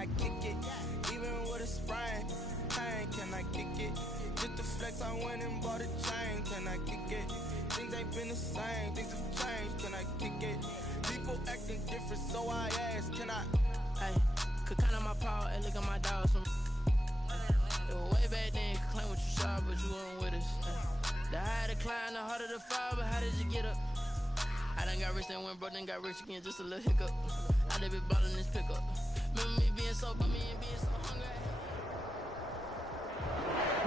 I kick it? Even with a sprain, pain, can I kick it? Just the flex, I went and bought a chain, can I kick it? Things ain't been the same, things have changed, can I kick it? People acting different, so I ask, can I? Hey, could count on my power, and look at my dogs from. It was way back then, could claim what you saw, but you weren't with us. The higher the climb, the harder the fall, but how did you get up? I done got rich, then went broke, then got rich again, just a little hiccup. I done been ballin' this pickup. Remember me being so bummy and being so hungry.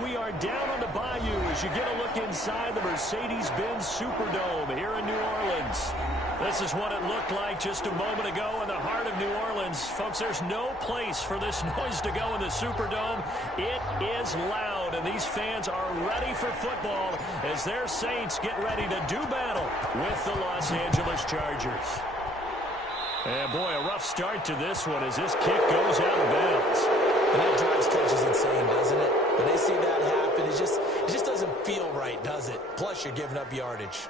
We are down on the bayou as you get a look inside the Mercedes-Benz Superdome here in New Orleans. This is what it looked like just a moment ago in the heart of New Orleans. Folks, there's no place for this noise to go in the Superdome. It is loud, and these fans are ready for football as their Saints get ready to do battle with the Los Angeles Chargers. And boy, a rough start to this one as this kick goes out of bounds. And that drive stretch is insane, doesn't it? When they see that happen, it just doesn't feel right, does it? Plus, you're giving up yardage.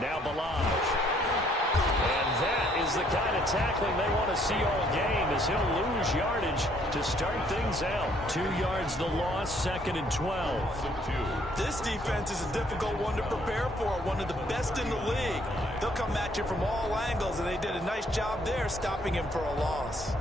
Now Balaj. And that is the kind of tackling they want to see all game as he'll lose yardage to start things out. 2 yards the loss, 2nd and 12. This defense is a difficult one to prepare for, one of the best in the league. They'll come at you from all angles, and they did a nice job there stopping him for a loss.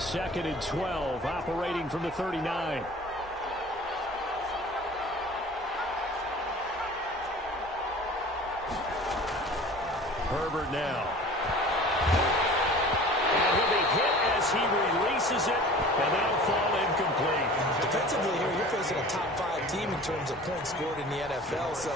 2nd and 12, operating from the 39. Herbert now. And he'll be hit as he releases it, and that'll fall incomplete. Defensively here, you're facing a top 5 team in terms of points scored in the NFL. So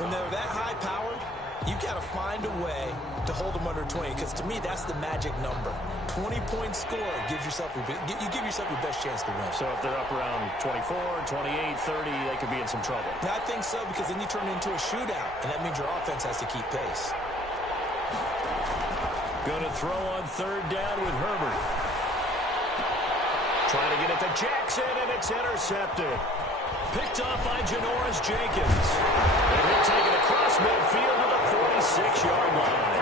when they're that high-powered, you've got to find a way to hold them under 20, because to me, that's the magic number. 20-point score gives yourself you give yourself your best chance to win. So if they're up around 24, 28, 30, they could be in some trouble. Yeah, I think so, because then you turn it into a shootout, and that means your offense has to keep pace. Going to throw on 3rd down with Herbert. Trying to get it to Jackson, and it's intercepted. Picked off by Janoris Jenkins. And he'll take it across midfield to the 46-yard line.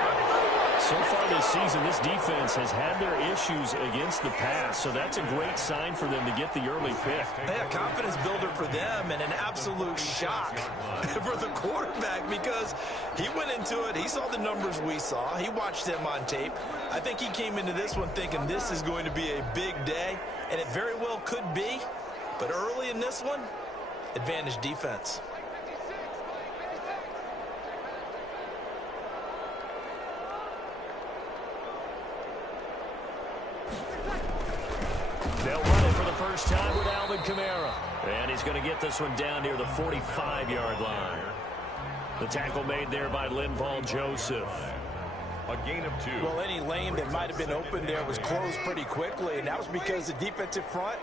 So far this season, this defense has had their issues against the pass, so that's a great sign for them to get the early pick. Yeah, confidence builder for them, and an absolute shock for the quarterback, because he went into it, he saw the numbers we saw, he watched them on tape. I think he came into this one thinking this is going to be a big day, and it very well could be, but early in this one, advantage defense. They'll run it for the first time with Alvin Kamara. And he's going to get this one down near the 45-yard line. The tackle made there by Linval Joseph. A gain of 2. Well, any lane that might have been open there was closed pretty quickly, and that was because the defensive front,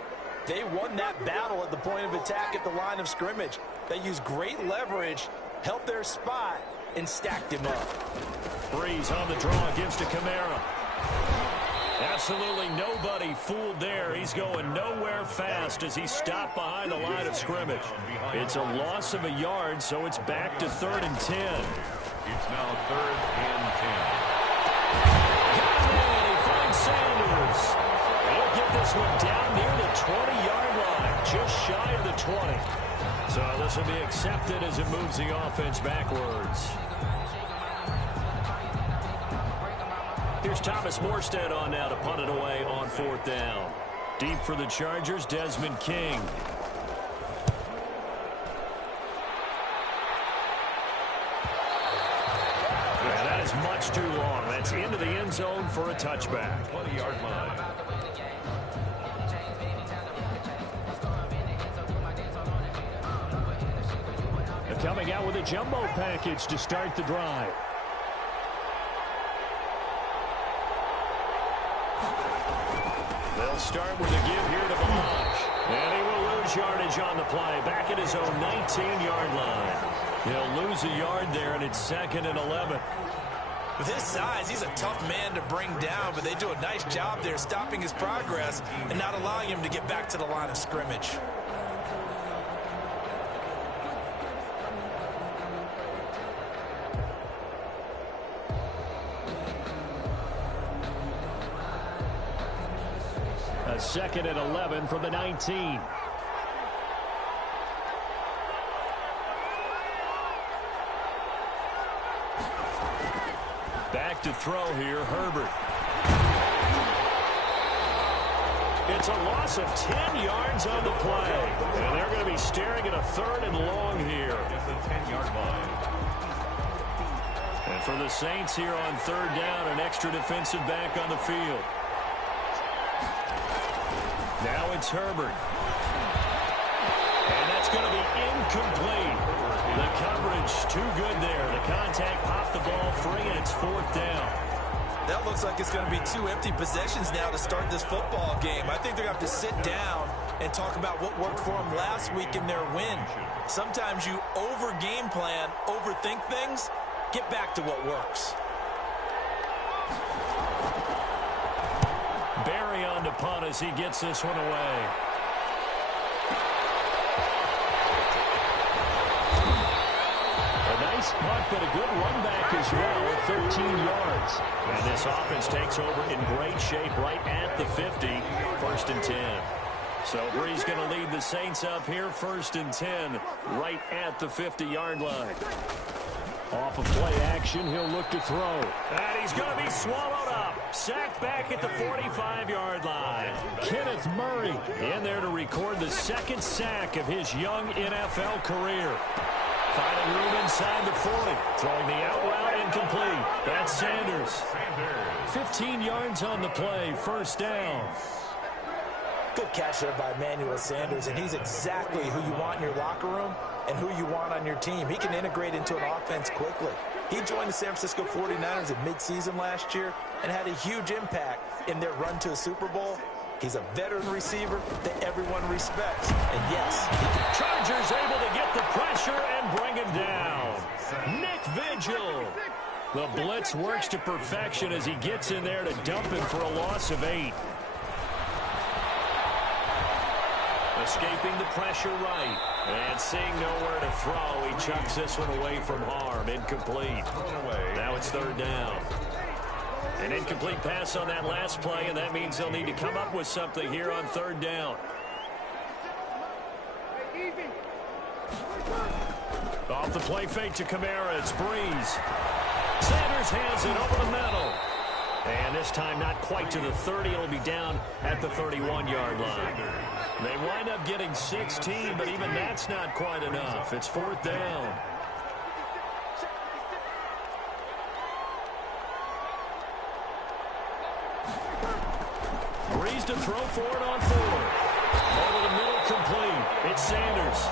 they won that battle at the point of attack at the line of scrimmage. They used great leverage, held their spot, and stacked him up. Breeze on the draw, gives to Kamara. Absolutely nobody fooled there. He's going nowhere fast as he stopped behind the line of scrimmage. It's a loss of a yard, so it's back to 3rd and 10. It's now 3rd and 10. Got him in. He finds Sanders. He'll get this one down near the 20-yard line, just shy of the 20. So this will be accepted as it moves the offense backwards. Here's Thomas Morstead on now to punt it away on 4th down. Deep for the Chargers, Desmond King. And that is much too long. That's into the end zone for a touchback. 20-yard line. They're coming out with a jumbo package to start the drive. They'll start with a give here to Balaj. And he will lose yardage on the play. Back at his own 19-yard line. He'll lose a yard there, and it's 2nd and 11. With his size, he's a tough man to bring down, but they do a nice job there stopping his progress and not allowing him to get back to the line of scrimmage. A 2nd and 11 from the 19. Back to throw here, Herbert. It's a loss of 10 yards on the play. And they're going to be staring at a 3rd and long here. Just the 10-yard line. And for the Saints here on 3rd down, an extra defensive back on the field. Now it's Herbert. And that's going to be incomplete. The coverage too good there. The contact popped the ball free, and it's 4th down. That looks like it's going to be 2 empty possessions now to start this football game. I think they're going to have to sit down and talk about what worked for them last week in their win. Sometimes you over-game plan, overthink things. Get back to what works. Barry on to punt as he gets this one away. A nice punt, but a good run back as well, 13 yards. And this offense takes over in great shape right at the 50, 1st and 10. So Bree's going to lead the Saints up here, 1st and 10, right at the 50-yard line. Off of play action, he'll look to throw. And he's going to be swallowed up. Sacked back at the 45-yard line. Kenneth Murray in there to record the second sack of his young NFL career. Finding room inside the 40. Throwing the out route incomplete. That's Sanders. 15 yards on the play. First down. Good catch there by Emmanuel Sanders, and he's exactly who you want in your locker room and who you want on your team. He can integrate into an offense quickly. He joined the San Francisco 49ers at midseason last year and had a huge impact in their run to a Super Bowl. He's a veteran receiver that everyone respects. And yes, Chargers able to get the pressure and bring him down. Nick Vigil. The blitz works to perfection as he gets in there to dump him for a loss of 8. Escaping the pressure right. And seeing nowhere to throw, he chucks this one away from harm. Incomplete. Now it's third down. An incomplete pass on that last play, and that means they'll need to come up with something here on third down. Off the play fake to Kamara, it's Breeze. Sanders hands it over the middle. And this time not quite to the 30. It'll be down at the 31-yard line. They wind up getting 16, but even that's not quite enough. It's fourth down. Breeze to throw for it on fourth. Over the middle, complete. It's Sanders.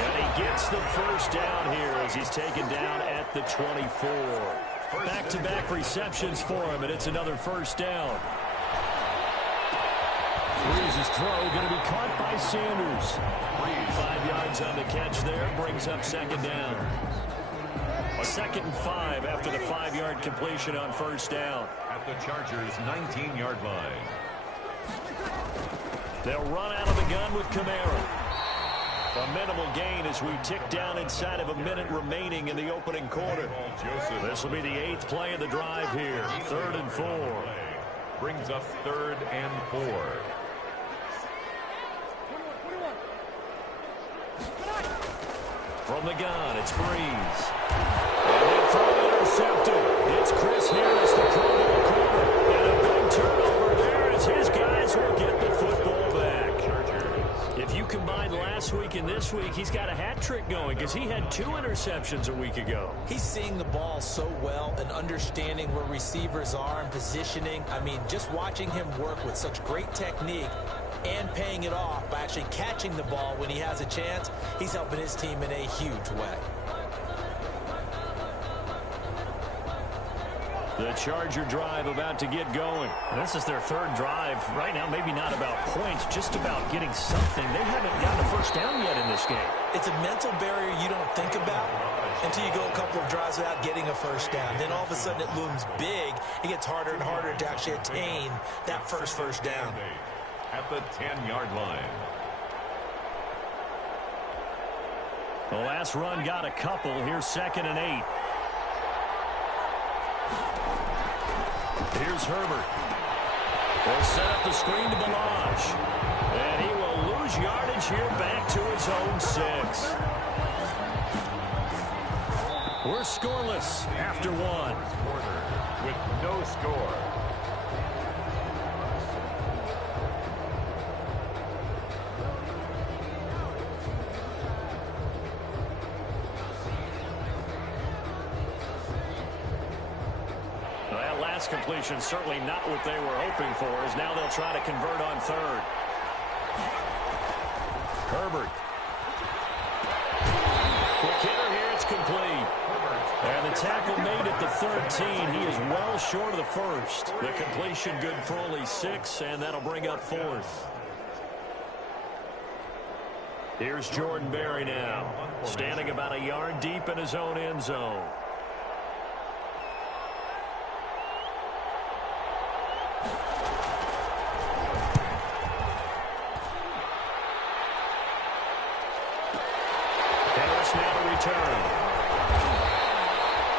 And he gets the first down here as he's taken down at the 24. Back-to-back receptions for him, and it's another first down. Breeze's throw going to be caught by Sanders. 5 yards on the catch there, brings up second down. A 2nd and 5 after the 5-yard completion on first down. At the Chargers' 19-yard line. They'll run out of the gun with Kamara. A minimal gain as we tick down inside of a minute remaining in the opening quarter. This will be the 8th play of the drive here. 3rd and 4. Brings up 3rd and 4. From the gun, it's Breeze. And they throw intercepted. It's Chris Harris, the Pro Bowl corner. And a big turnover there as his guys will get the football back. If you combine last week and this week, he's got a hat trick going because he had 2 interceptions a week ago. he's seeing the ball so well and understanding where receivers are and positioning. I mean, just watching him work with such great technique and paying it off by actually catching the ball when he has a chance, he's helping his team in a huge way. The Charger drive about to get going. This is their 3rd drive. Right now, maybe not about points, just about getting something. They haven't gotten a first down yet in this game. It's a mental barrier you don't think about until you go a couple of drives without getting a first down. Then all of a sudden it looms big. It gets harder and harder to actually attain that first down. At the 10-yard line. The last run got a couple. Here's 2nd and 8. Here's Herbert. They'll set up the screen to Balazs. And he will lose yardage here back to his own 6. We're scoreless after 1. With no score. That last completion certainly not what they were hoping for, as now they'll try to convert on 3rd. Herbert. Quick hitter here, it's complete. And the tackle made at the 13. He is well short of the first. The completion good for only 6, and that'll bring up 4th. Here's Jordan Berry now, standing about a yard deep in his own end zone. Harris now to return.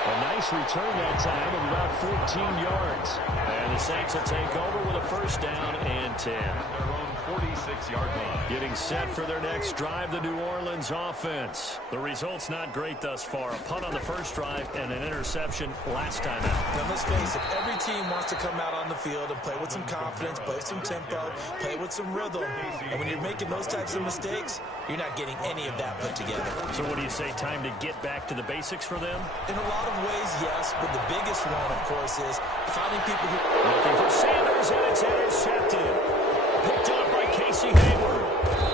A nice return that time of about 14 yards. And the Saints will take over with a first down and 10. Their own 46-yard line. Getting set for their next drive, the New Orleans offense. The result's not great thus far. A punt on the first drive and an interception last time out. Now, let's face it, every team wants to come out on the field and play with some confidence, play with some tempo, play with some rhythm. And when you're making those types of mistakes, you're not getting any of that put together. So what do you say, time to get back to the basics for them? In a lot of ways, yes, but the biggest one, of course, is finding people who... Looking for Sanders, and it's intercepted. Picked up by Casey Hayward.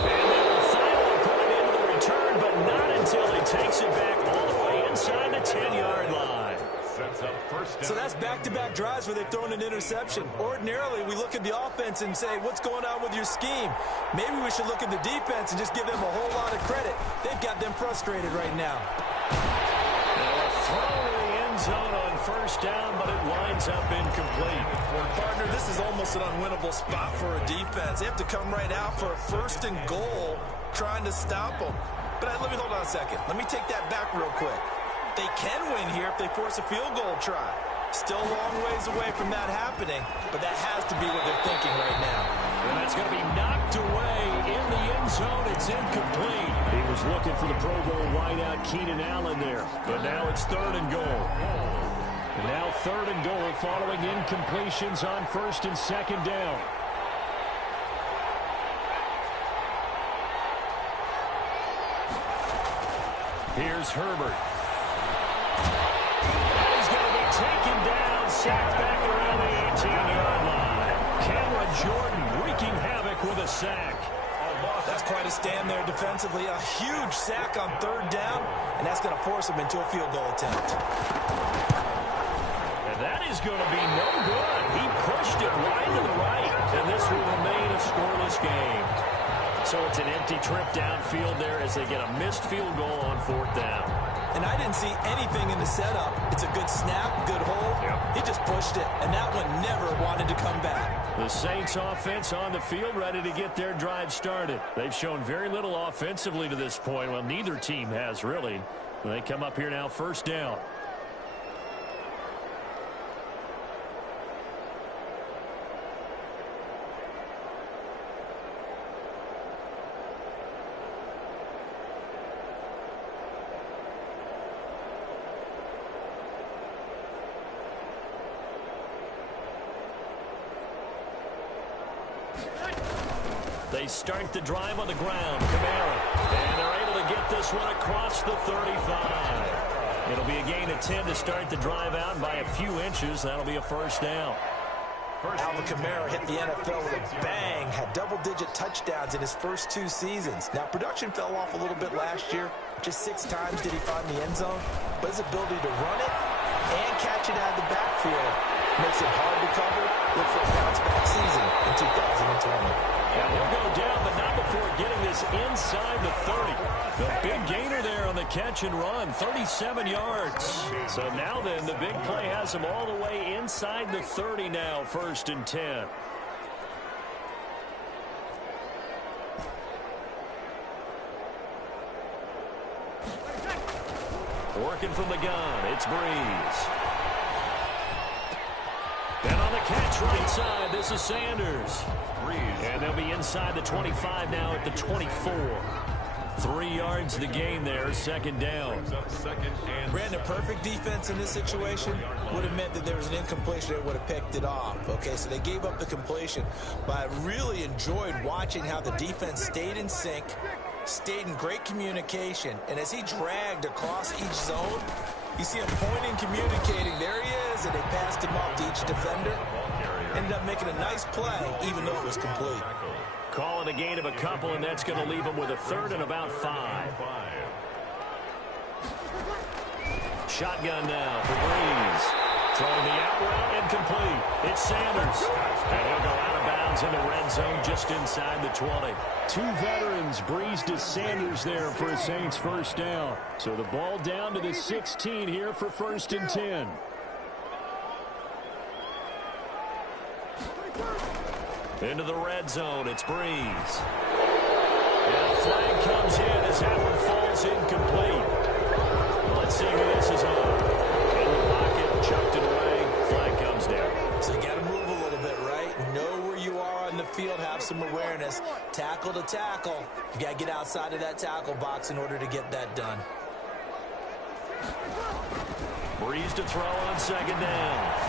And they will finally put it into the return, but not until he takes it back all the way inside the 10-yard line. Sets up first down. So that's back-to-back drives where they've thrown an interception. Ordinarily, we look at the offense and say, what's going on with your scheme? Maybe we should look at the defense and just give them a whole lot of credit. They've got them frustrated right now. Now a throw to the end zone on first down, but it winds up incomplete. Partner, this is almost an unwinnable spot for a defense. They have to come right out for a first and goal trying to stop them. But let me hold on a second. Let me take that back real quick. They can win here if they force a field goal try. Still a long ways away from that happening, but that has to be what they're thinking right now. And that's going to be knocked away in the end zone. It's incomplete. He was looking for the Pro Bowl wideout Keenan Allen there, but now it's third and goal. And now third and goal following incompletions on first and second down. Here's Herbert. He's going to be taken down, sacked back around the 18-yard line. Cameron Jordan wreaking havoc with a sack. That's quite a stand there defensively. A huge sack on third down, and that's going to force him into a field goal attempt. And that is going to be no good. He pushed it wide to the right, and this will remain a scoreless game. So it's an empty trip downfield there as they get a missed field goal on fourth down. And I didn't see anything in the setup. It's a good snap, good hold. Yep. He just pushed it, and that one never wanted to come back. The Saints offense on the field ready to get their drive started. They've shown very little offensively to this point. Well, neither team has really. They come up here now first down. They start the drive on the ground. Kamara. And they're able to get this one across the 35. It'll be a gain of 10 to start the drive out by a few inches. That'll be a first down. Alvin Kamara hit the NFL with a bang, had double-digit touchdowns in his first 2 seasons. Now, production fell off a little bit last year. Just 6 times did he find the end zone. But his ability to run it and catch it out of the backfield makes it hard to cover. Look for a bounce-back season in 2020. Yeah, he'll go down, but not before getting this inside the 30. The big gainer there on the catch and run, 37 yards. So now then, the big play has him all the way inside the 30 now, first and 10. Working from the gun, it's Breeze. And on the catch right side, this is Sanders. And they'll be inside the 25 now at the 24. 3 yards to gain there, second down. Brandon, perfect defense in this situation would have meant that there was an incompletion that would have picked it off. Okay, so they gave up the completion. But I really enjoyed watching how the defense stayed in sync, stayed in great communication. And as he dragged across each zone, you see him pointing, communicating. There he is, and they passed him off to each defender. Ended up making a nice play, even though it was complete. Calling a gain of a couple, and that's going to leave them with a third and about 5. Shotgun now for Breeze. Throwing the out route incomplete. It's Sanders. And he'll go out of bounds in the red zone just inside the 20. 2 veterans, Breeze to Sanders there for a Saints first down. So the ball down to the 16 here for first and 10. Into the red zone, it's Breeze. And a flag comes in as that one falls incomplete. Let's see who this is on. In the pocket chucked it away. Flag comes down. So you got to move a little bit, right? Know where you are on the field. Have some awareness. Tackle to tackle. You got to get outside of that tackle box in order to get that done. Breeze to throw on second down.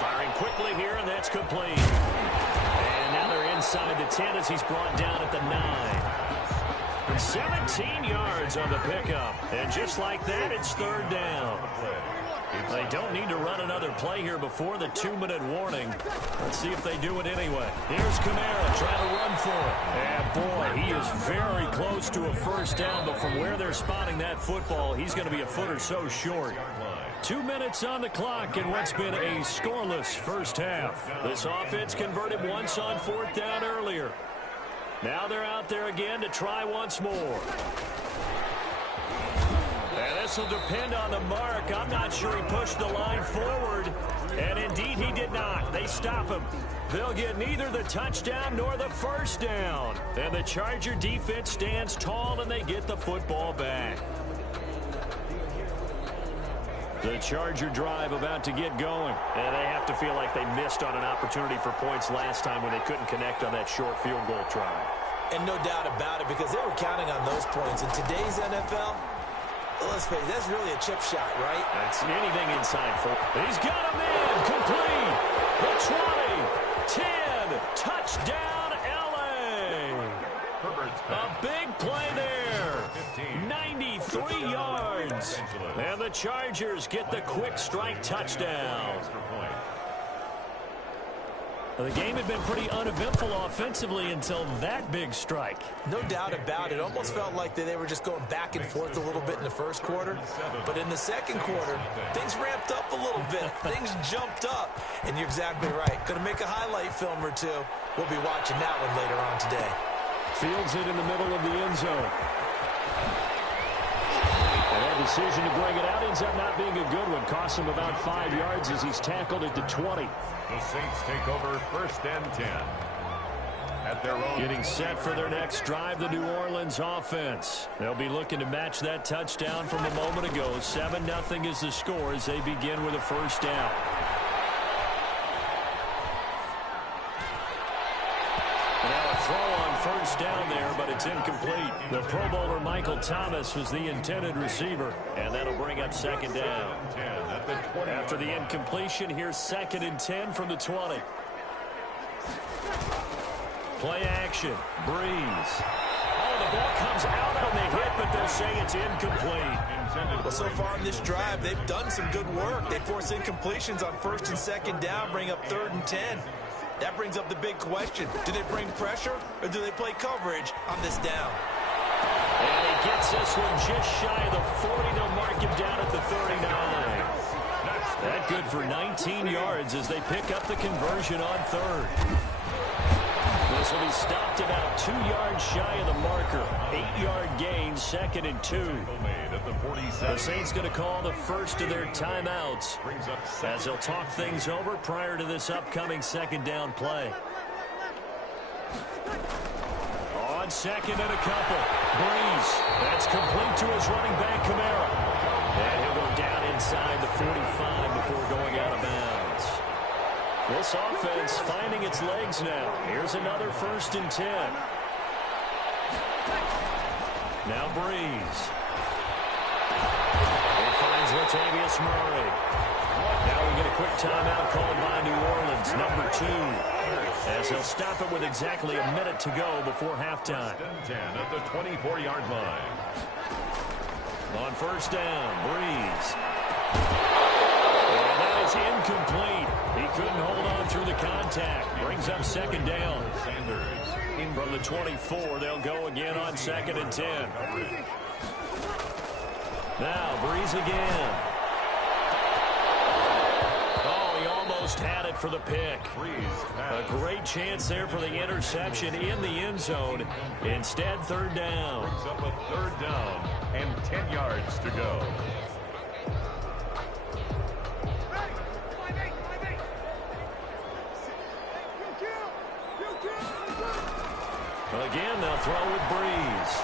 Firing quickly here, and that's complete. And now they're inside the 10 as he's brought down at the 9. 17 yards on the pickup. And just like that, it's third down. They don't need to run another play here before the 2-minute warning. Let's see if they do it anyway. Here's Kamara trying to run for it. And boy, he is very close to a first down, but from where they're spotting that football, he's going to be a foot or so short. 2 minutes on the clock in what's been a scoreless first half. This offense converted once on fourth down earlier. Now they're out there again to try once more. And this will depend on the mark. I'm not sure he pushed the line forward. And indeed he did not. They stop him. They'll get neither the touchdown nor the first down. And the Charger defense stands tall and they get the football back. The Charger drive about to get going. And they have to feel like they missed on an opportunity for points last time when they couldn't connect on that short field goal try. And no doubt about it, because they were counting on those points. In today's NFL, let's face it, that's really a chip shot, right? That's anything inside 4. He's got him in. Complete. The 20. 10. Touchdown, L.A. A big play there. 93 yards. And the Chargers get the quick strike touchdown. The game had been pretty uneventful offensively until that big strike. No doubt about it. Almost felt like they were just going back and forth a little bit in the first quarter. But in the second quarter, things ramped up a little bit. Things jumped up. And you're exactly right. Going to make a highlight film or two. We'll be watching that one later on today. Fields it in the middle of the end zone. And that decision to bring it out ends up not being a good one. Costs him about 5 yards as he's tackled at the 20. The Saints take over first and 10. At their own. Getting set for their next drive, the New Orleans offense. They'll be looking to match that touchdown from a moment ago. 7-0 is the score as they begin with a first down. Now a throw on first down there, but it's incomplete. The Pro Bowler Michael Thomas was the intended receiver, and that'll bring up second down. After the incompletion, here's 2nd and 10 from the 20. Play action. Breeze. Oh, the ball comes out on the hit, but they'll say it's incomplete. Well, so far in this drive, they've done some good work. They force incompletions on 1st and 2nd down, bring up 3rd and 10. That brings up the big question. Do they bring pressure, or do they play coverage on this down? And he gets this one just shy of the 40. They'll mark him down at the 39. That good for 19 yards as they pick up the conversion on 3rd. This will be stopped about 2 yards shy of the marker. 8-yard gain, 2nd and 2. The Saints going to call the first of their timeouts as they'll talk things over prior to this upcoming 2nd down play. On 2nd and a couple. Breeze. That's complete to his running back, Kamara. And he'll go down inside the 45 before going out of bounds. This offense finding its legs now. Here's another 1st and 10. Now Breeze. He finds Latavius Murray. Now we get a quick timeout called by New Orleans, number 2. As he'll stop it with exactly a minute to go before halftime. 10 at the 24-yard line. On 1st down, Breeze. And that is incomplete. He couldn't hold on through the contact. Brings up 2nd down. From the 24, they'll go again on 2nd and 10. Now, Breeze again. Oh, he almost had it for the pick. A great chance there for the interception in the end zone. Instead, 3rd down. Brings up a 3rd down and 10 yards to go. Again, they'll throw with Breeze.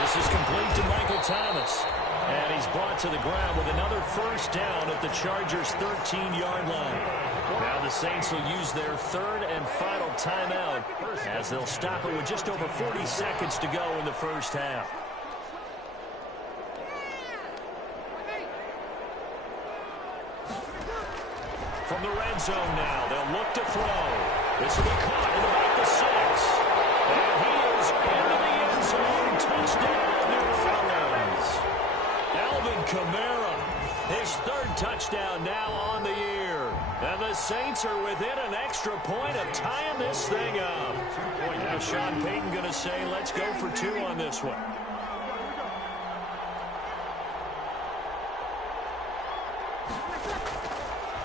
This is complete to Michael Thomas. And he's brought to the ground with another first down at the Chargers' 13-yard line. Now the Saints will use their third and final timeout as they'll stop it with just over 40 seconds to go in the first half. From the red zone now, they'll look to throw. This will be caught at about the 6. And he is into the end zone. Touchdown, New Orleans. Alvin Kamara, his third touchdown now on the year. And the Saints are within an extra point of tying this thing up. Now Sean Payton going to say, let's go for 2 on this one.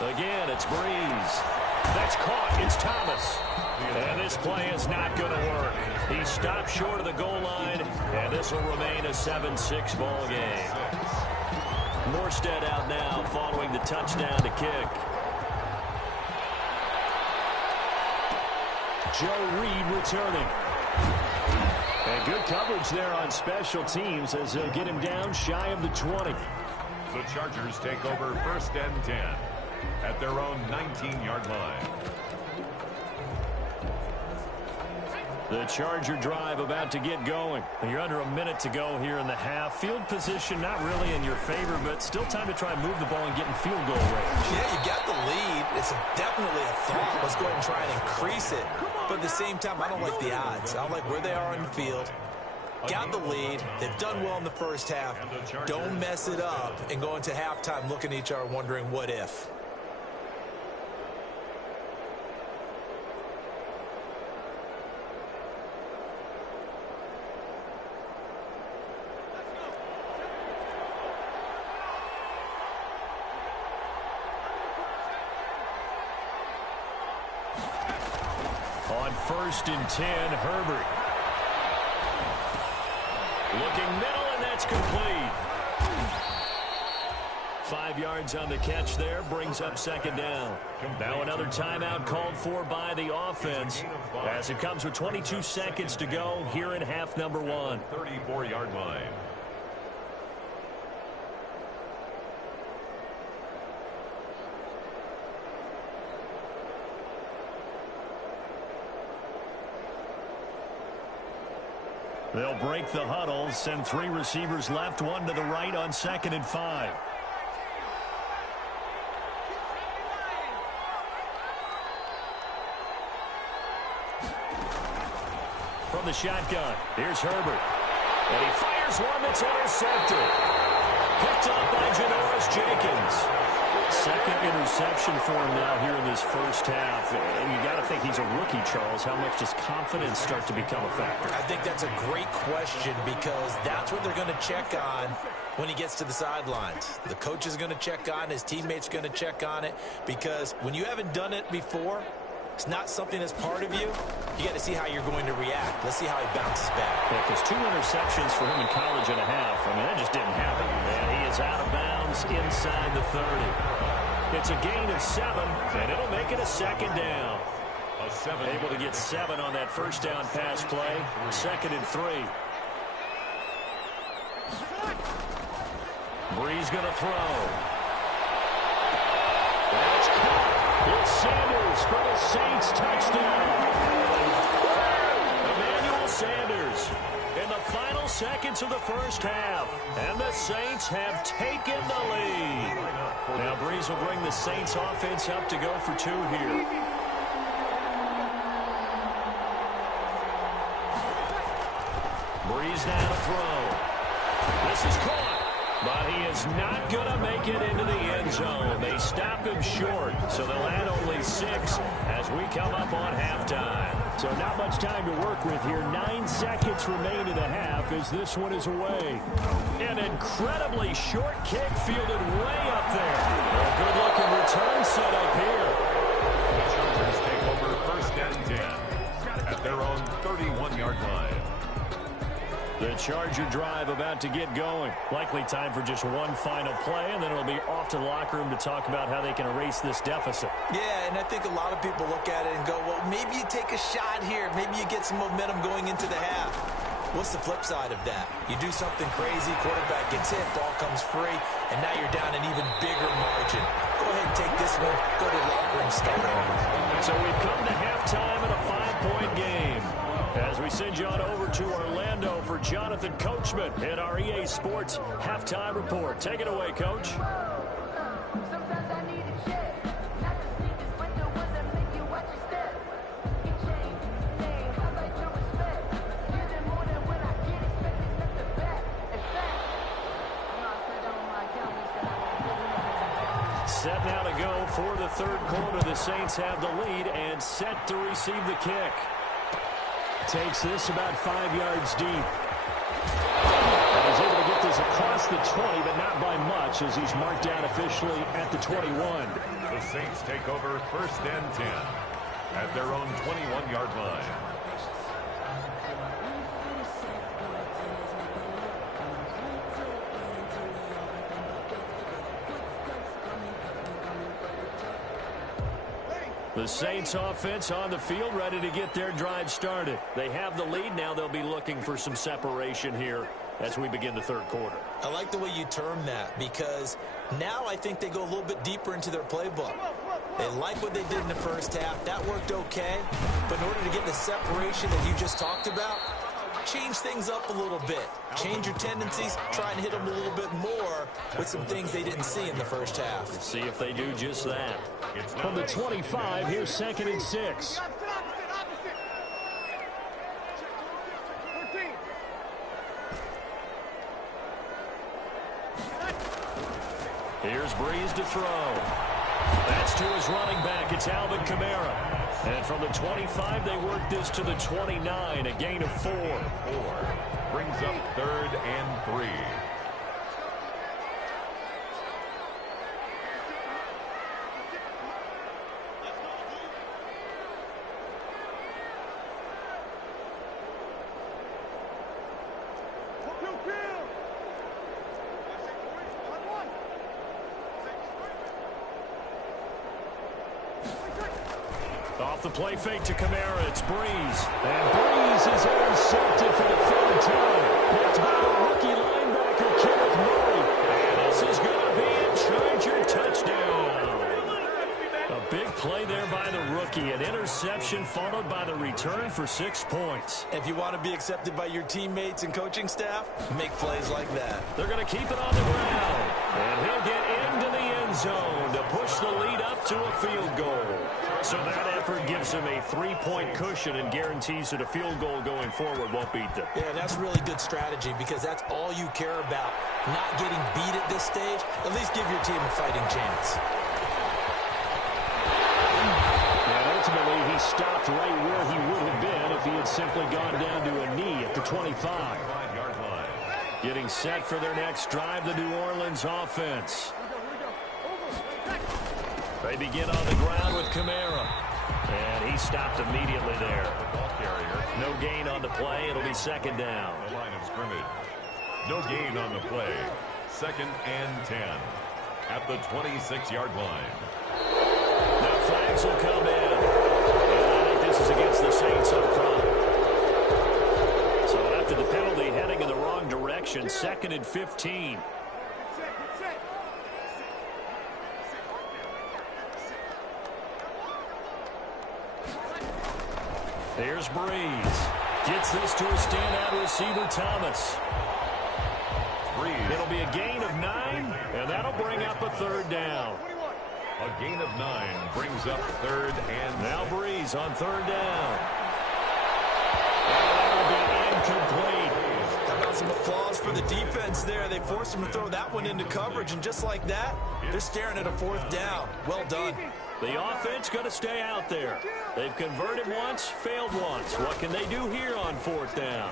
Again, it's Breeze. That's caught. It's Thomas. And this play is not going to work. He stopped short of the goal line, and this will remain a 7-6 ball game. Morstead out now following the touchdown to kick. Joe Reed returning. And good coverage there on special teams as they'll get him down shy of the 20. The Chargers take over 1st and 10 at their own 19-yard line. The Charger drive about to get going. You're under a minute to go here in the half. Field position not really in your favor, but still time to try and move the ball and get in field goal range. Yeah, you got the lead. It's definitely a thought. Let's go ahead and try and increase it. But at the same time, I don't like the odds. I don't like where they are on the field. Got the lead. They've done well in the first half. Don't mess it up and go into halftime looking at each other wondering what if. On 1st and 10, Herbert. Looking middle, and that's complete. 5 yards on the catch there, brings up 2nd down. Now another timeout called for by the offense as it comes with 22 seconds to go here in half number 1. 34-yard line. They'll break the huddle, send 3 receivers left, 1 to the right on 2nd and 5. From the shotgun, here's Herbert. And he fires one that's intercepted. Picked up by Janoris Jenkins. 2nd interception for him now here in this first half. And you got to think he's a rookie, Charles. How much does confidence start to become a factor? I think that's a great question because that's what they're going to check on when he gets to the sidelines. The coach is going to check on, his teammates are going to check on it because when you haven't done it before, it's not something that's part of you. You got to see how you're going to react. Let's see how he bounces back. Yeah, because 2 interceptions for him in college and a half. I mean, that just didn't happen. And he is out of bounds inside the 30. It's a gain of 7, and it'll make it a 2nd down. Able to get 7 on that first down pass play. 2nd and 3. Breeze going to throw. That's caught. It's Sanders for the Saints touchdown. Emmanuel Sanders in the final seconds of the first half. And the Saints have taken the lead. Now Breeze will bring the Saints offense up to go for 2 here. Breeze now to throw. This is caught. But he is not going to make it into the end zone. They stop him short, so they'll add only 6 as we come up on halftime. So not much time to work with here. 9 seconds remain in the half as this one is away. An incredibly short kick fielded way up there. A good-looking return set up here. The Chargers take over 1st and 10 at their own 31-yard line. The Charger drive about to get going. Likely time for just one final play, and then it'll be off to the locker room to talk about how they can erase this deficit. Yeah, and I think a lot of people look at it and go, well, maybe you take a shot here. Maybe you get some momentum going into the half. What's the flip side of that? You do something crazy, quarterback gets hit, ball comes free, and now you're down an even bigger margin. Go ahead and take this one, go to the locker room, start over. So we've come to halftime in a 5-point game. As we send you on over to Orlando for Jonathan Coachman in our EA Sports Halftime Report. Take it away, Coach. Set now to go for the third quarter. The Saints have the lead and set to receive the kick. Takes this about 5 yards deep. And he's able to get this across the 20, but not by much as he's marked down officially at the 21. The Saints take over 1st and 10 at their own 21-yard line. The Saints offense on the field, ready to get their drive started. They have the lead. Now they'll be looking for some separation here as we begin the third quarter. I like the way you term that because now I think they go a little bit deeper into their playbook. They like what they did in the first half. That worked okay. But in order to get the separation that you just talked about, change things up a little bit. Change your tendencies. Try and hit them a little bit more with some things they didn't see in the first half. Let's see if they do just that. From the 25, here's 2nd and 6. Here's Breeze to throw. That's to his running back. It's Alvin Kamara. And from the 25, they work this to the 29, a gain of 4. Brings up 3rd and 3. Off the play fake to Kamara, it's Breeze. And Breeze is intercepted for the 3rd time. Picked by the rookie linebacker, Kenneth Murray. And this is going to be a Charger touchdown. A big play there by the rookie. An interception followed by the return for 6 points. If you want to be accepted by your teammates and coaching staff, make plays like that. They're going to keep it on the ground. And he'll get into the end zone to push the lead up to a field goal. So that effort gives him a 3-point cushion and guarantees that a field goal going forward won't beat them. Yeah, that's really good strategy because that's all you care about. Not getting beat at this stage. At least give your team a fighting chance. And ultimately, he stopped right where he would have been if he had simply gone down to a knee at the 25. 5-yard line. Getting set for their next drive, the New Orleans offense. They begin on the ground with Kamara. And he stopped immediately there. Ball carrier. No gain on the play. It'll be 2nd down. The line of scrimmage. No gain on the play. 2nd and 10 at the 26-yard line. Now flags will come in. And I think this is against the Saints up front. So after the penalty, heading in the wrong direction, 2nd and 15. There's Breeze. Gets this to a standout receiver, Thomas. Breeze. It'll be a gain of 9, and that'll bring up a 3rd down. A gain of 9 brings up 3rd and now Breeze on 3rd down. And that'll be incomplete. How about some applause for the defense there? They forced him to throw that one into coverage, and just like that, they're staring at a 4th down. Well done. The offense going to stay out there. They've converted once, failed once. What can they do here on 4th down?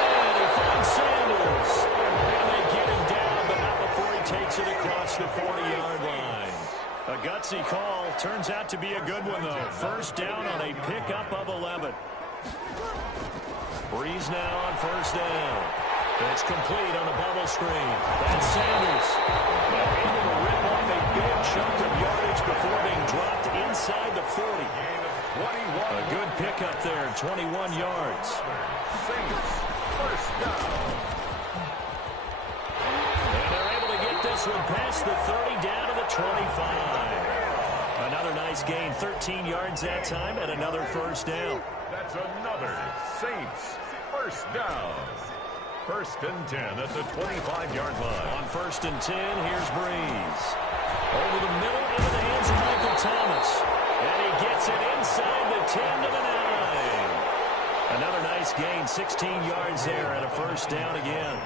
And he finds Sanders. And they get him down, but not before he takes it across the 40-yard line. A gutsy call. Turns out to be a good one, though. 1st down on a pickup of 11. Breeze now on 1st down. It's complete on the bubble screen. That's Sanders. Now able to rip off a big chunk of yardage before being dropped inside the 40. A good pickup there, 21 yards. Saints, first down. And they're able to get this one past the 30 down to the 25. Another nice gain, 13 yards that time, and another first down. That's another Saints first down. First and 10 at the 25-yard line. On first and 10, here's Breeze. Over the middle, into the hands of Michael Thomas. And he gets it inside the 10 to the 9. Another nice gain, 16 yards there, and a first down again.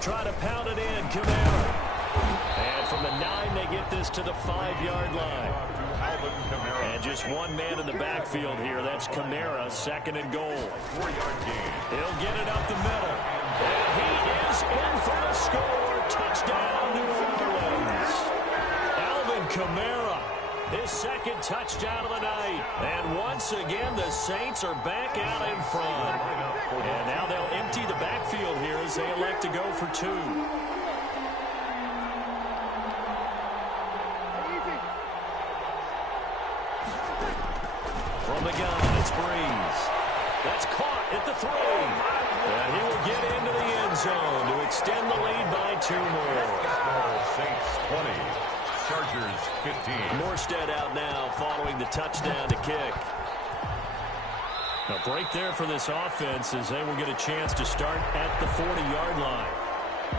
Try to pound it in, Kamara. And from the 9, they get this to the 5-yard line. And just one man in the backfield here. That's Kamara, second and goal. 4-yard gain. He'll get it up the middle. And he is in for the score. Touchdown, New Orleans. Alvin Kamara, his second touchdown of the night. And once again, the Saints are back out in front. And now they'll empty the backfield here as they elect to go for 2. From the gun, it's Breeze. That's caught at the 3. And he will get into the end zone to extend the lead by 2 more. Saints 20, Chargers 15. Morstead out now following the touchdown to kick. A break there for this offense as they will get a chance to start at the 40-yard line.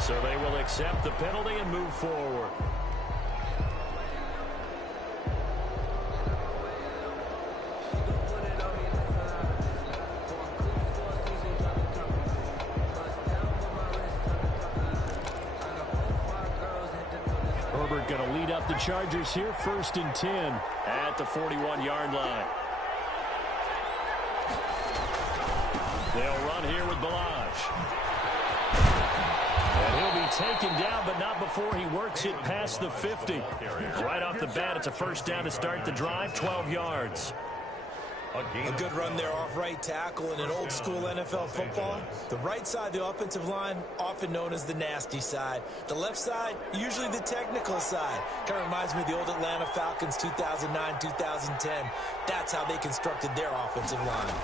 So they will accept the penalty and move forward. Herbert going to lead up the Chargers here, first and 10 at the 41-yard line. They'll run here with Balazs. And he'll be taken down, but not before he works it past the 50. Right off the bat, it's a first down to start the drive, 12 yards. A good run there off right tackle in an old school NFL football. The right side of the offensive line, often known as the nasty side. The left side, usually the technical side. Kind of reminds me of the old Atlanta Falcons 2009, 2010. That's how they constructed their offensive line.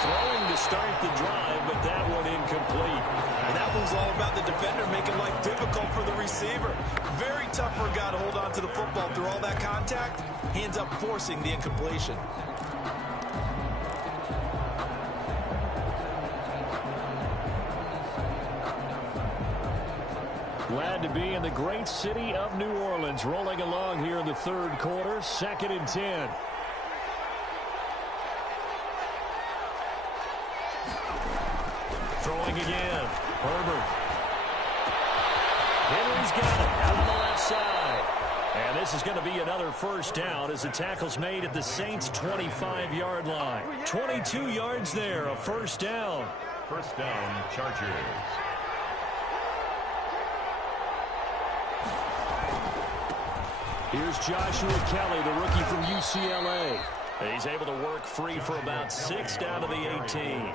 Throwing to start the drive, but that one incomplete. And that one's all about the defender making life difficult for the receiver. Very tough for a guy to hold on to the football through all that contact. He ends up forcing the incompletion. Glad to be in the great city of New Orleans, rolling along here in the third quarter, second and 10. Throwing again. Herbert. Henry's got it out on the left side. And this is going to be another first down as the tackle's made at the Saints' 25-yard line. 22 yards there, a first down. First down, Chargers. Here's Joshua Kelly, the rookie from UCLA. He's able to work free for about 6 down to the 18.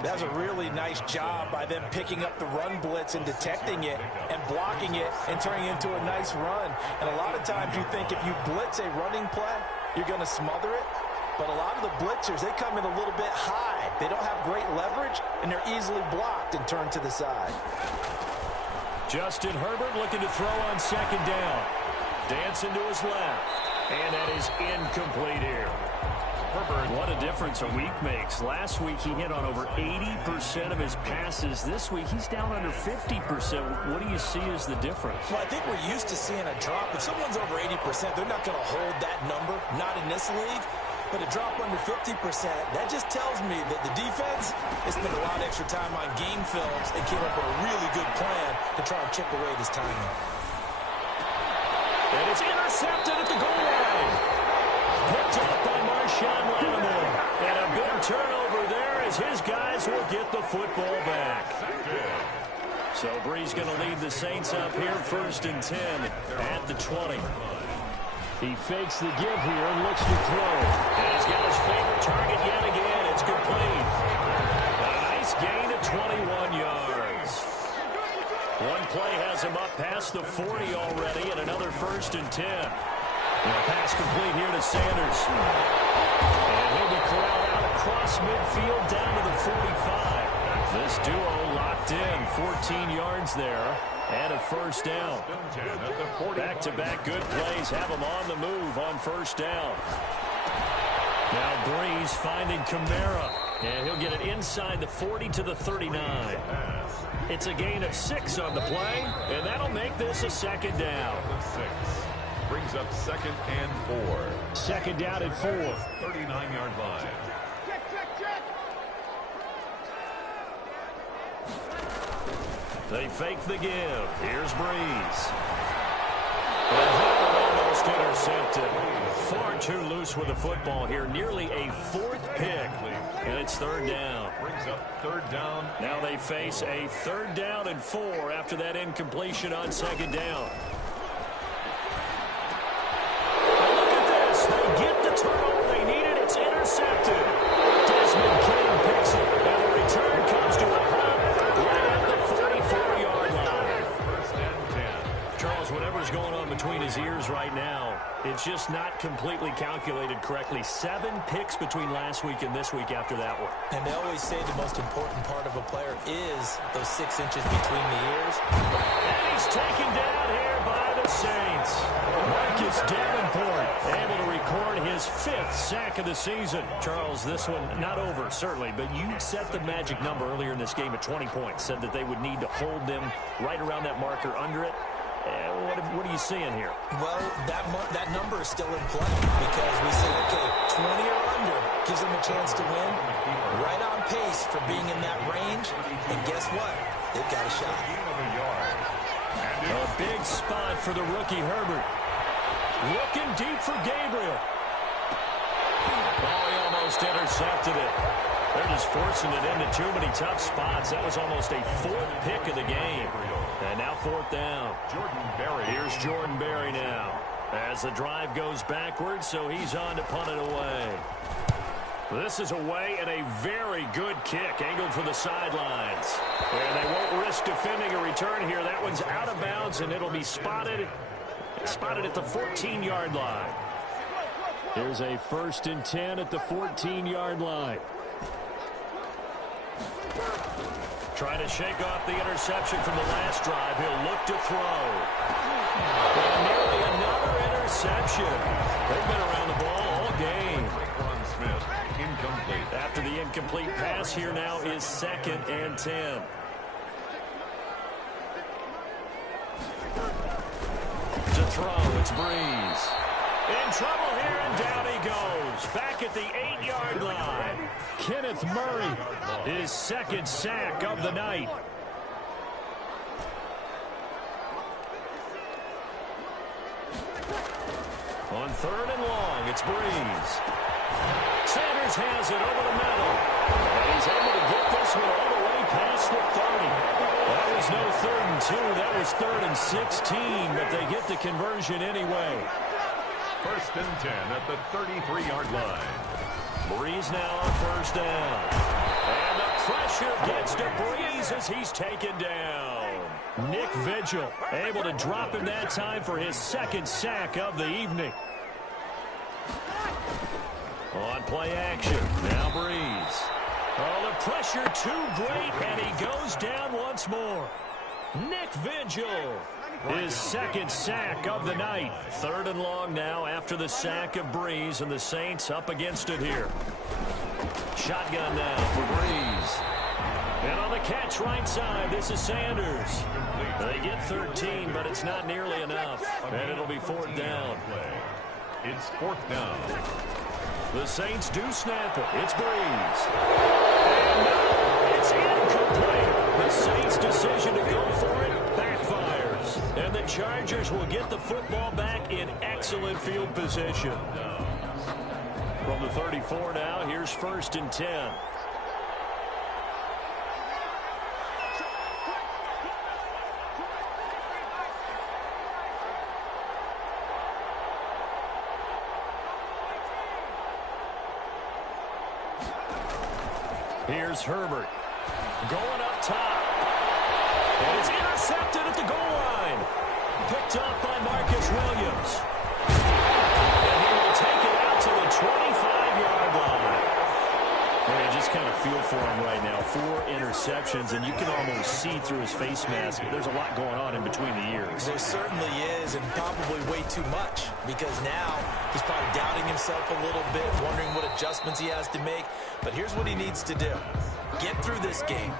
That's a really nice job by them picking up the run blitz and detecting it and blocking it and turning it into a nice run. And a lot of times you think if you blitz a running play, you're going to smother it. But a lot of the blitzers, they come in a little bit high. They don't have great leverage, and they're easily blocked and turned to the side. Justin Herbert looking to throw on second down. Dancing to his left. And that is incomplete here. Herbert, what a difference a week makes. Last week he hit on over 80% of his passes. This week he's down under 50%. What do you see as the difference? Well, I think we're used to seeing a drop. If someone's over 80%, they're not going to hold that number, not in this league. But a drop under 50%, that just tells me that the defense has spent a lot of extra time on game films and came up with a really good plan to try and chip away this timing. And it's intercepted at the goal line. Picked up by Marshawn Lattimore. And a big turnover there as his guys will get the football back. So Breeze going to lead the Saints up here, first and 10 at the 20. He fakes the give here and looks to throw. And he's got his favorite target yet again. It's complete. A nice gain of 21 yards. One play has him up past the 40 already, and another 1st and 10. And a pass complete here to Sanders. And he'll be corralled out across midfield down to the 45. This duo locked in, 14 yards there, and a 1st down. Back-to-back good plays have him on the move on 1st down. Now Breeze finding Kamara, and he'll get it inside the 40 to the 39. It's a gain of 6 on the play, and that'll make this a 2nd down. Brings up 2nd and 4. 2nd down and 4. 39-yard line. They fake the give. Here's Breeze. And that one almost intercepted. Far too loose with the football here. Nearly a 4th pick. And it's 3rd down. Brings up 3rd down. Now they face a 3rd down and 4 after that incompletion on 2nd down. And look at this. They get the turnover they needed. It's intercepted. Desmond King picks it. And the return comes to a halt right at the 44-yard line. 1st and 10. Charles, whatever's going on between his ears right now, it's just not completely calculated correctly. 7 picks between last week and this week after that one. And they always say the most important part of a player is those 6 inches between the ears. And he's taken down here by the Saints. Marcus Davenport able to record his 5th sack of the season. Charles, this one not over, certainly, but you set the magic number earlier in this game at 20 points. Said that they would need to hold them right around that marker under it. What are you seeing here? Well, that number is still in play because we say, okay, 20 or under gives them a chance to win. Right on pace for being in that range. And guess what? They've got a shot. A big spot for the rookie Herbert. Looking deep for Gabriel. Oh, he almost intercepted it. They're just forcing it into too many tough spots. That was almost a 4th pick of the game. And now 4th down. Jordan Berry. Here's Jordan Berry now. As the drive goes backwards, so he's on to punt it away. This is away and a very good kick, angled for the sidelines. And they won't risk defending a return here. That one's out of bounds, and it'll be spotted at the 14-yard line. Here's a 1st and 10 at the 14-yard line. Trying to shake off the interception from the last drive. He'll look to throw. And nearly another interception. They've been around the ball all game. Smith, incomplete. After the incomplete pass, here now is 2nd and 10. To throw, it's Breeze. In trouble here, and down he goes. Back at the 8-yard line. Kenneth Murray, his 2nd sack of the night. On 3rd and long, it's Breeze. Sanders has it over the middle. And he's able to get this one all the way past the 30. That was no 3rd and 2. That was 3rd and 16, but they get the conversion anyway. 1st and 10 at the 33-yard line. Breeze now on 1st down. And the pressure gets to Breeze as he's taken down. Nick Vigil able to drop him that time for his 2nd sack of the evening. On play action, now Breeze. Oh, the pressure too great, and he goes down once more. Nick Vigil, his 2nd sack of the night. 3rd and long now after the sack of Breeze, and the Saints up against it here. Shotgun now for Breeze. And on the catch right side, this is Sanders. They get 13, but it's not nearly enough. And it'll be 4th down. It's 4th down. The Saints do snap it. It's Breeze. And no, it's incomplete. The Saints' decision to go for it backfires. And the Chargers will get the football back in excellent field position. From the 34 now, here's 1st and 10. Here's Herbert. Going up top. And it's intercepted at the goal line. Picked up by Marcus Williams. And he will take it out to the 25-yard line. Well, you just kind of feel for him right now. 4 interceptions, and you can almost see through his face mask. There's a lot going on in between the ears. There certainly is, and probably way too much, because now he's probably doubting himself a little bit, wondering what adjustments he has to make. But here's what he needs to do. Get through this game,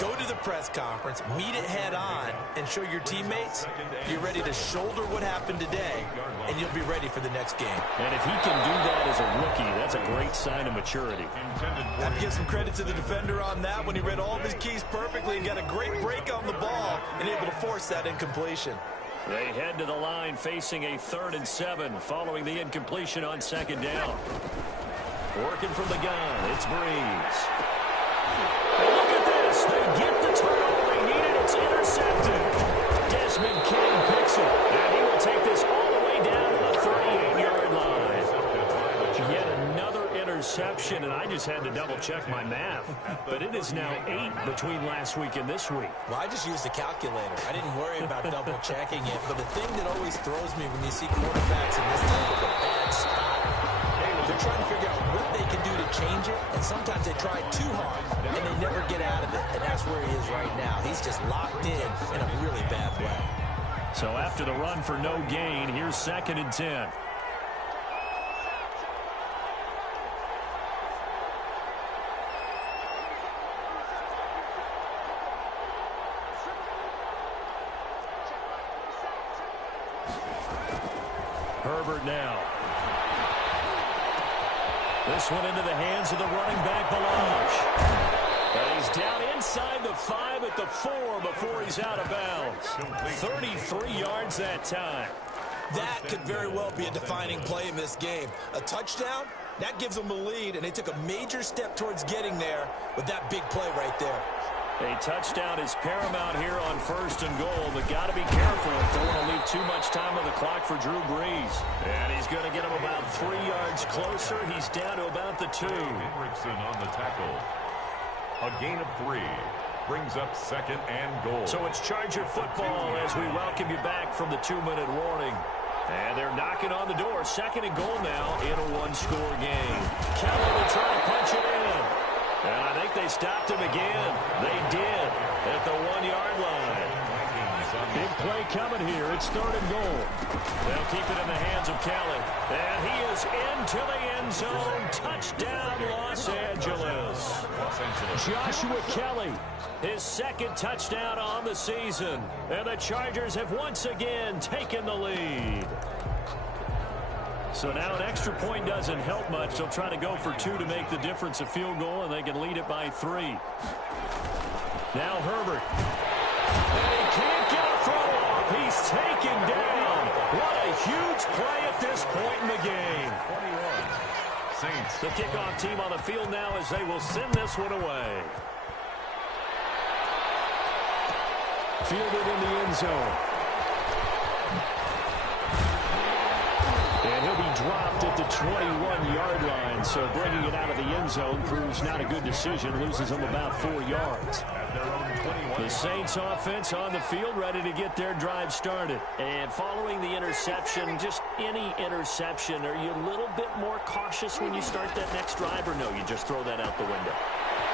go to the press conference, meet it head on, and show your teammates you're ready to shoulder what happened today, and you'll be ready for the next game. And if he can do that as a rookie, that's a great sign of maturity. I have to give some credit to the defender on that when he read all of his keys perfectly and got a great break on the ball and able to force that incompletion. They head to the line facing a 3rd and 7 following the incompletion on 2nd down. Working from the gun, it's Breeze. And look at this. They get the turnover they needed. It's intercepted. Desmond King picks it. And he will take this all the way down to the 38-yard line. Yet another interception, and I just had to double-check my math. But it is now 8 between last week and this week. Well, I just used a calculator. I didn't worry about double-checking it. But the thing that always throws me when you see quarterbacks in this type of a bad spot, they're trying to figure out what they can do to change it, and sometimes they try too hard, and they never get out of it, and that's where he is right now. He's just locked in a really bad way. So after the run for no gain, here's 2nd and 10. Herbert now. This one into the hands of the running back, Balaj. And he's down inside the 5 at the 4 before he's out of bounds. 33 yards that time. That could very well be a defining play in this game. A touchdown, that gives them the lead, and they took a major step towards getting there with that big play right there. A touchdown is paramount here on 1st and goal, but got to be careful if they want to leave too much time on the clock for Drew Brees. And he's going to get him about 3 yards closer. He's down to about the 2. Hendrickson on the tackle. A gain of 3 brings up 2nd and goal. So it's Charger football as we welcome you back from the 2-minute warning. And they're knocking on the door. 2nd and goal now in a 1-score game. Kelly to try to punch it in. And I think they stopped him again. They did at the 1-yard line. Big play coming here. It's 3rd and goal. They'll keep it in the hands of Kelly. And he is into the end zone. Touchdown, Los Angeles. Joshua Kelly, his 2nd touchdown on the season. And the Chargers have once again taken the lead. So now an extra point doesn't help much. They'll try to go for 2 to make the difference a field goal, and they can lead it by 3. Now Herbert. And he can't get a throw off. He's taken down. What a huge play at this point in the game. 21. Saints. The kickoff team on the field now as they will send this one away. Fielded in the end zone. And he'll be dropped at the 21-yard line. So bringing it out of the end zone proves not a good decision. Loses them about 4 yards. The Saints offense on the field ready to get their drive started. And following the interception, just any interception, are you a little bit more cautious when you start that next drive, or no, you just throw that out the window?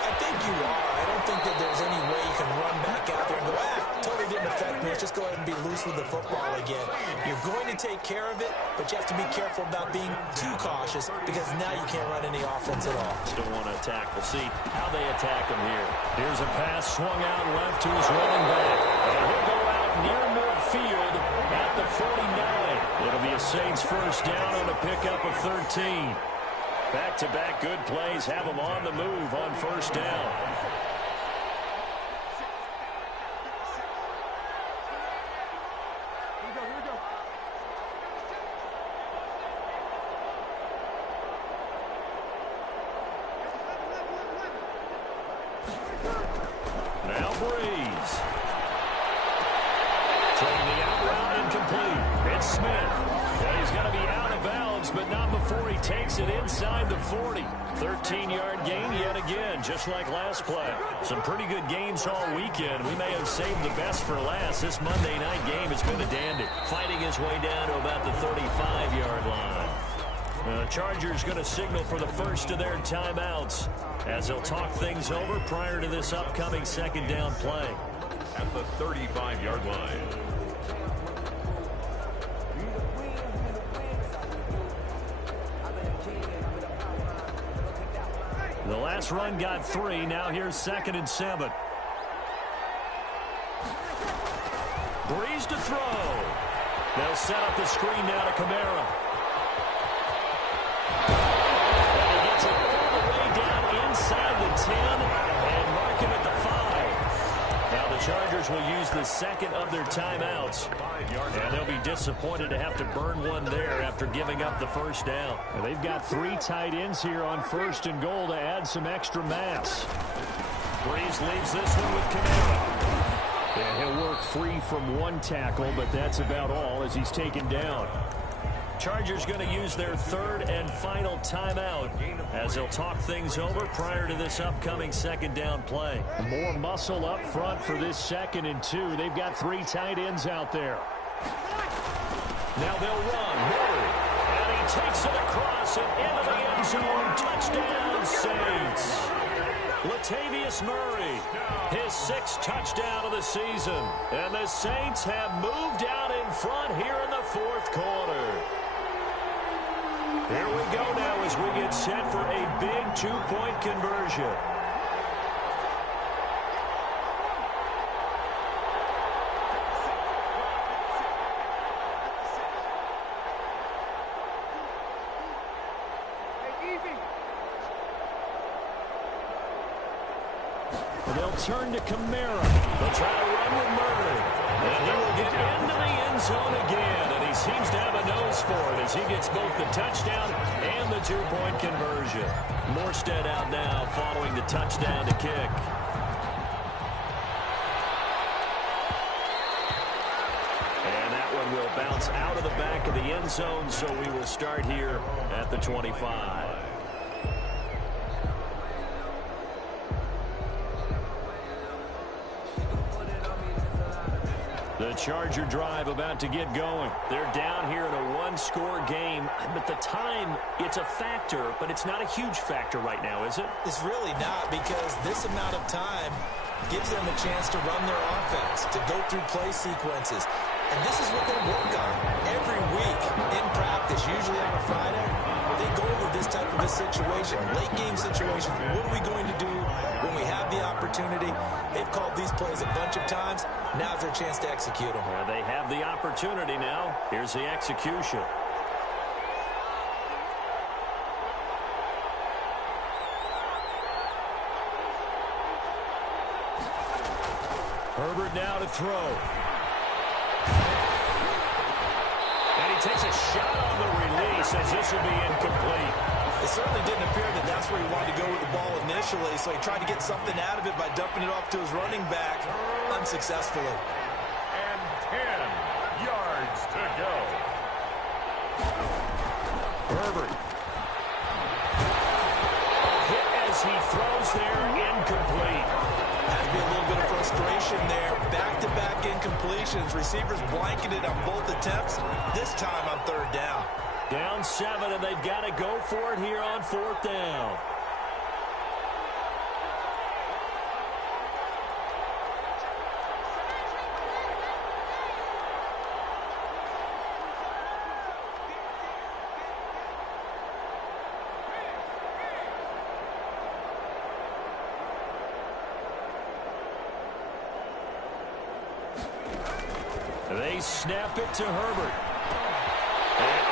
I think you are. I don't think that there's any way you can run back out there and go, totally didn't affect me. Let's just go ahead and be loose with the football again. You're going to take care of it, but you have to be careful about being too cautious because now you can't run any offense at all. Still want to attack. We'll see how they attack him here. Here's a pass swung out left to his running back. And he'll go out near midfield at the 49. It'll be a Saints 1st down on a pickup of 13. Back-to-back good plays have them on the move on 1st down. Now Breeze. Taking the out route incomplete. It's Smith. And he's going to be out of bounds but not before he takes it inside the 40. 13-yard gain yet again, just like last play. Some pretty good games all weekend. We may have saved the best for last. This Monday night game has been a dandy, fighting his way down to about the 35-yard line. The Chargers going to signal for the first of their timeouts as they'll talk things over prior to this upcoming second down play. At the 35-yard line. The last run got 3. Now here's 2nd and 7. Breeze to throw. They'll set up the screen now to Kamara. And he gets it all the way down inside the 10 and mark him at the 5. Now the Chargers will use the second of their timeouts. And they'll be disappointed to have to burn one there after giving up the first down. And they've got 3 tight ends here on 1st and goal to add some extra mass. Breeze leaves this one with Kamara. And he'll work free from one tackle, but that's about all as he's taken down. Chargers going to use their 3rd and final timeout as they'll talk things over prior to this upcoming second down play. More muscle up front for this 2nd and 2. They've got 3 tight ends out there. Now they'll run. Murray. And he takes it across and into the end zone. Touchdown, Saints. Latavius Murray, his 6th touchdown of the season. And the Saints have moved out in front here in the 4th quarter. Here we go now as we get set for a big 2-point conversion. They'll turn to Kamara. They'll try to run with Murray. And he will get into the end zone again. And he seems to have a nose for it as he gets both the touchdown and the 2-point conversion. Morstead out now following the touchdown to kick. And that one will bounce out of the back of the end zone, so we will start here at the 25. The Charger drive about to get going. They're down here in a 1-score game, but the time, it's a factor, but it's not a huge factor right now, is it? It's really not, because this amount of time gives them a chance to run their offense, to go through play sequences. And this is what they work on every week in practice, usually on a Friday. They go over this type of a situation, late game situation. What are we going to do when we have the opportunity? They've called these plays a bunch of times. Now's their chance to execute them. Well, they have the opportunity now. Here's the execution. Herbert now to throw. And he takes a shot on the release as this will be incomplete. It certainly didn't appear that that's where he wanted to go with the ball initially, so he tried to get something out of it by dumping it off to his running back unsuccessfully. And 10 yards to go. Herbert. Hit as he throws there, incomplete. Has to be a little bit of frustration there. Back-to-back incompletions. Receivers blanketed on both attempts, this time on 3rd down. Down 7, and they've got to go for it here on 4th down. They snap it to Herbert. And,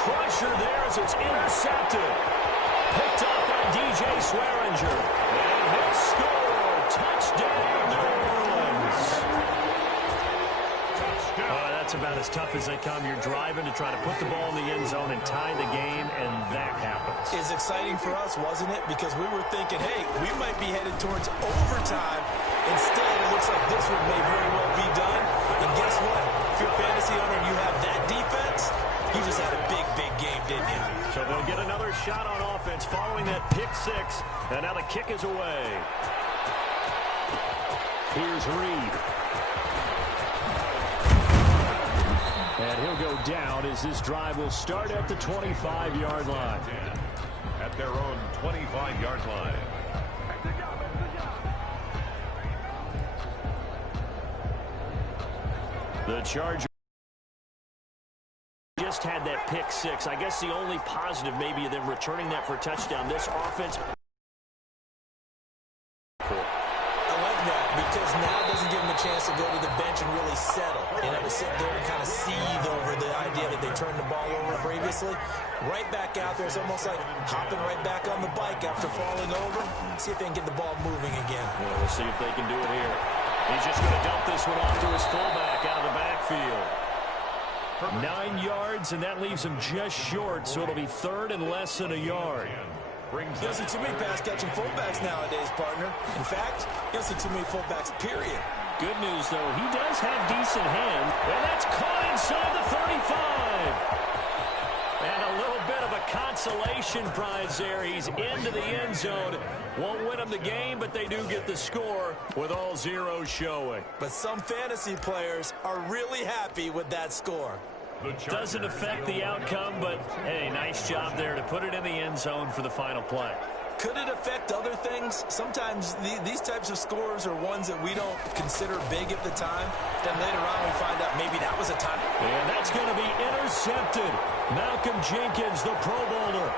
crusher there as it's intercepted. Picked up by DJ Swearinger. And he'll score. Touchdown, New Orleans. That's about as tough as they come. You're driving to try to put the ball in the end zone and tie the game, and that happens. It's exciting for us, wasn't it? Because we were thinking, hey, we might be headed towards overtime. Instead, it looks like this one may very well be done. And guess what? If you're a fantasy owner and you have that defense, you just had a big, big game, didn't you? shot on offense following that pick six. And now the kick is away. Here's Reed. And he'll go down as this drive will start at the 25-yard line. At their own 25-yard line. The Chargers just had that pick six. I guess the only positive maybe of them returning that for a touchdown. This offense. I like that because now it doesn't give them a chance to go to the bench and really settle. You know, to sit there and kind of seethe over the idea that they turned the ball over previously. Right back out there. It's almost like hopping right back on the bike after falling over. See if they can get the ball moving again. Well, we'll see if they can do it here. He's just going to dump this one off to his fullback out of the backfield. 9 yards, and that leaves him just short, so it'll be third and less than a yard. You don't see too many pass-catching fullbacks nowadays, partner. In fact, you don't see too many fullbacks, period. Good news, though, he does have decent hand, and that's caught inside the 35. And a little bit of a consolation prize there. He's into the end zone. Won't win them the game, but they do get the score with all zeros showing. But some fantasy players are really happy with that score. Doesn't affect the outcome, but, hey, nice job there to put it in the end zone for the final play. Could it affect other things? Sometimes these types of scores are ones that we don't consider big at the time. Then later on we find out maybe that was a time. And that's going to be intercepted. Malcolm Jenkins, the Pro Bowler.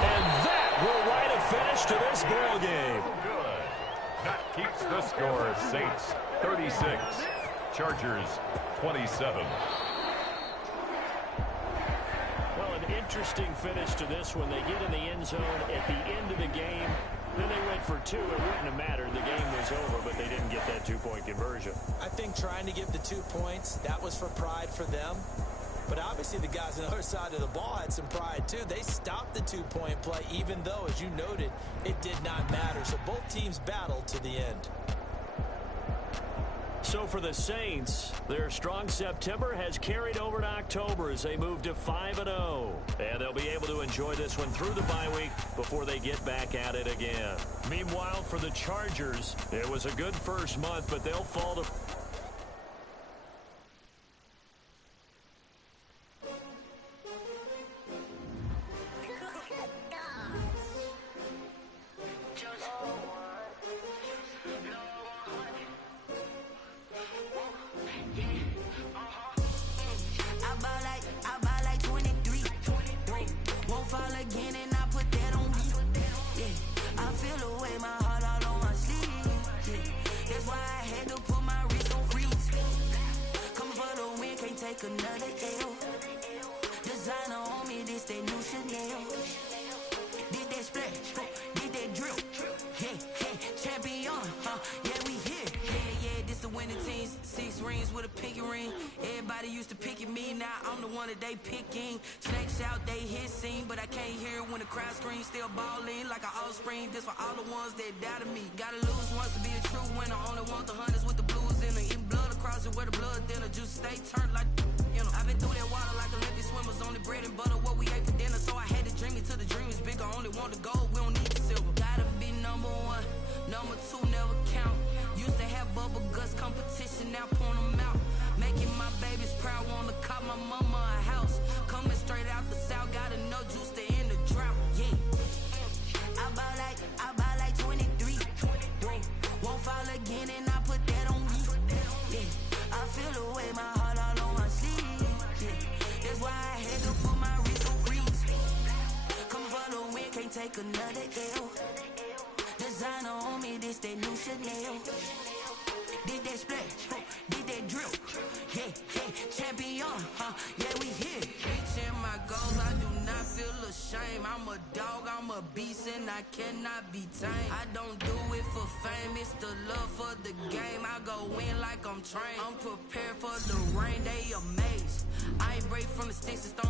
And that will write a finish to this ball game. Good. That keeps the score. Saints 36. Chargers 27. Well, an interesting finish to this one. They get in the end zone at the end of the game. Then they went for two. It wouldn't have mattered. The game was over, but they didn't get that two-point conversion. I think trying to get the 2 points, that was for pride for them. But obviously the guys on the other side of the ball had some pride too. They stopped the 2-point play, even though, as you noted, it did not matter. So both teams battled to the end. So for the Saints, their strong September has carried over to October as they move to 5-0. And they'll be able to enjoy this one through the bye week before they get back at it again. Meanwhile, for the Chargers, it was a good first month, but they'll fall to... Another L. Designer on me, this that new Chanel. Did that splash, did that drill. Yeah, champion, yeah, we here. Yeah, this the winning team. 6 rings with a pinky ring. Everybody used to pick at me, now I'm the one that they picking. Snakes out, they hit scene, but I can't hear it when the crowd screams. Still balling like an offspring. This for all the ones that doubted me. Gotta lose once to be a true winner. Only want the hunters with the blues in it. Eating blood across it where the blood thinner. Juice stay turned like, you know. I've been through that water like Olympic swimmers. Only bread and butter, what we ate for dinner. So I had to dream it till the dream is bigger. Only want the gold, we don't need the silver. Gotta be number 1, number 2 never count. Used to have bubble guts competition, now point them out. Making my babies proud, wanna cop my mama a house. Coming straight out the south, gotta know juice to end the drought. Yeah, I buy like 23. Won't fall again, and I put that on me. Yeah, I feel the way, my heart all on my sleeve. Yeah, that's why I had to put my wrist on freeze. Come for the win, can't take another L. Designer on me, this that new Chanel. Did that splash, did that drill. Yeah, champion, yeah, we here. Reaching my goals, I do not feel ashamed. I'm a dog, I'm a beast, and I cannot be tamed. I don't do it for fame, it's the love for the game. I go in like I'm trained. I'm prepared for the rain, they amazed. I ain't break from the sticks and stones.